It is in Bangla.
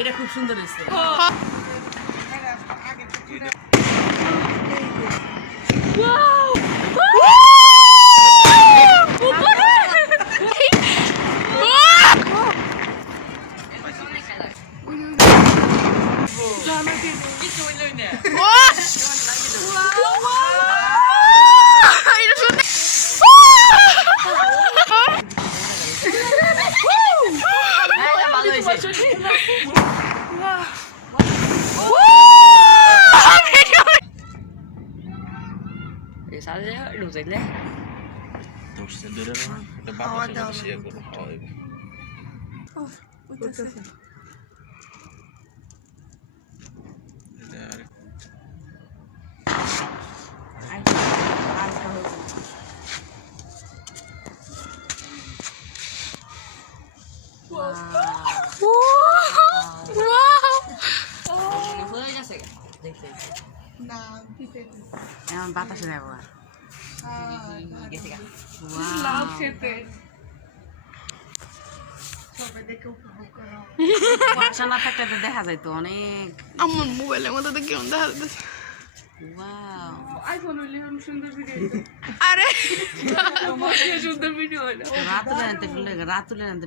এটা খুব সুন্দর হয়েছে। Sabe lu dậy đấy. Tôi sẽ đưa nó bắt nó cho nó xe của nó thôi. Emang batasnya ya, Bang? Gitu kan? সামনে থাকতে তো দেখা যায় তো অনেক। আমার মোবাইলের মধ্যে তো কেমন দেখা যাচ্ছে। ওয়াও, আইফোন হইলে আমি সুন্দর ভিডিও দিতাম। আরে সুন্দর ভিডিও হইলো। রাতুলে আনতে